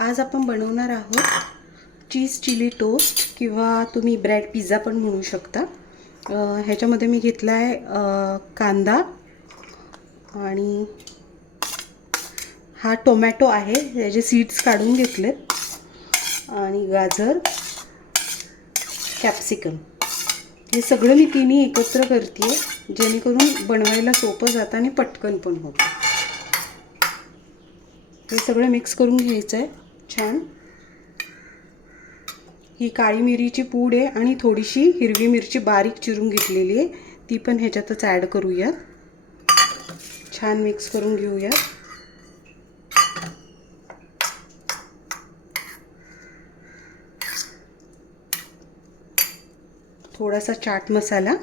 आज आपण बनवणार आहोत चीज चिली टोस्ट किंवा तुम्ही ब्रेड पिझ्झा पण म्हणू शकता। ह्याच्यामध्ये मी घेतला आहे कांदा आणि हा टोमॅटो आहे, याचे सीड्स काढून घेतलेत, आणि गाजर, कॅप्सिकम, हे सगळं मी तिन्ही एकत्र करते जेणेकरून बनवायला सोपं जातं आणि पटकन पण होतं। हे सगळं मिक्स करून घ्यायचं आहे छान। ही काळी मिरीची पूड आहे आणि थोडीशी हिरवी मिरची बारीक चिरून घेतलेली आहे, ती पण ह्याच्यातच ॲड करूया। छान मिक्स करून घेऊया। थोडासा चाट मसाला,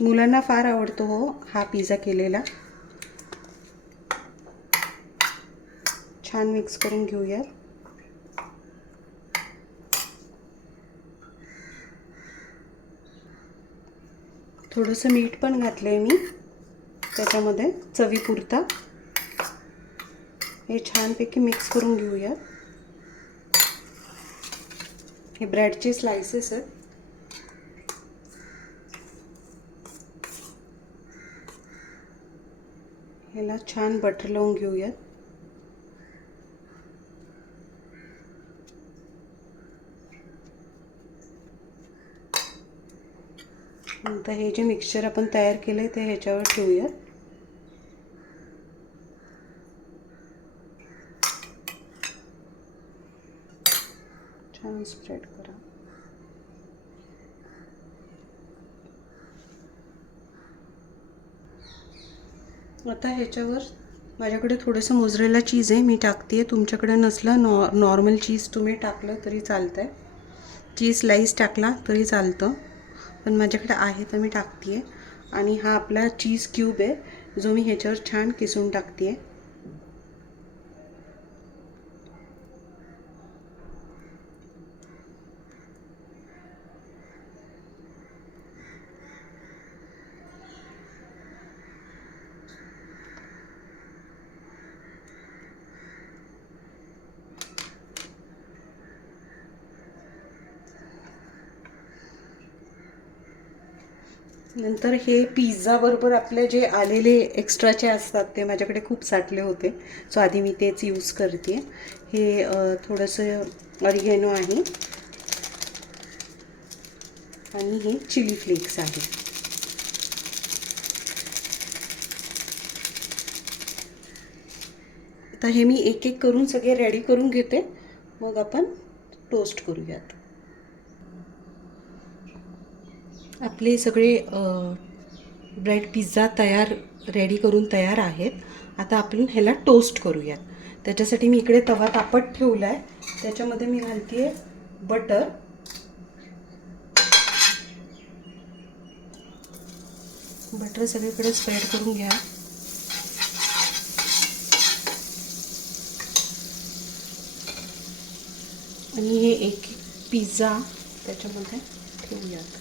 मुलांना फार आवडतो हो हा पिझ्झा केलेला। छान मिक्स करून घेऊया। थोडंसं मीठ पण घातलंय मी त्याच्यामध्ये चवीपुरता। हे छानपैकी मिक्स करून घेऊया। हे ब्रेडचे स्लाइसेस आहेत, ह्याला छान बटर लावून घेऊया। नंतर हे जे मिक्सचर आपण तयार केले ते ह्याच्यावर ठेवूया। छान स्प्रेड करा। आता ह्याच्यावर माझ्याकडे थोडंसं मोझरेला चीज आहे, मी टाकते। तुमच्याकडे नसलं नॉर्मल चीज तुम्ही टाकलं तरी चालतं आहे, चीज स्लाइस टाकला तरी चालतं, पण माझ्याकडे आहे तर मी टाकते। आणि हा आपला चीज क्यूब आहे जो मी ह्याच्यावर छान किसून टाकते। नंतर हे पिझ्झा बरोबर आपले जे आलेले एक्स्ट्राचे असतात ते माझ्याकडे खूप साठले होते, सो आधी मी तेच यूज करते। हे थोडंसं ऑरिगॅनो आहे आणि हे चिली फ्लेक्स आहे। आता हे मी एक एक करून सगळे रेडी करून घेते, मग आपण टोस्ट करूयात। आपले सगळे ब्रेड पिझ्झा रेडी करून तयार आहेत। आता आपण ह्याला टोस्ट करूयात। त्याच्यासाठी मी इकडे तवा तापत ठेवला आहे, त्याच्यामध्ये मी घालते बटर। बटर सगळीकडे स्प्रेड करून घ्या। आणि हे एक पिझ्झा त्याच्यामध्ये ठेवूयात।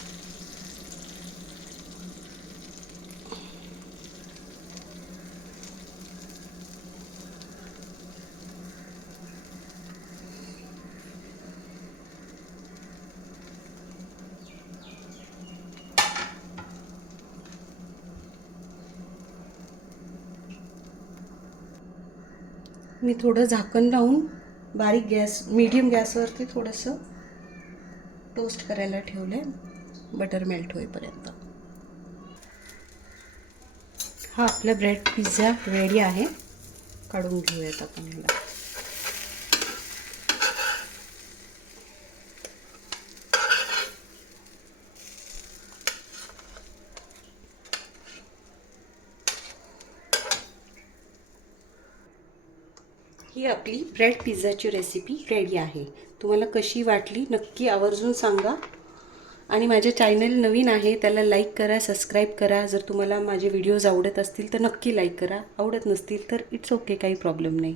मी थोडं झाकण लावून मीडियम गॅसवरती थोडंसं टोस्ट करायला ठेवलंय, बटर मेल्ट होईपर्यंत। हा आपला ब्रेड पिझ्झा रेडी आहे, काढून घेऊयात आपण ह्याला। ही आपली ब्रेड पिझ्झाची रेसिपी रेडी आहे। तुम्हाला कशी वाटली नक्की आवर्जून सांगा, आणि माझे चॅनल नवीन आहे त्याला लाईक करा, सबस्क्राईब करा। जर तुम्हाला माझे व्हिडिओज आवडत असतील तर नक्की लाईक करा, आवडत नसतील तर इट्स ओके, काही प्रॉब्लेम नाही।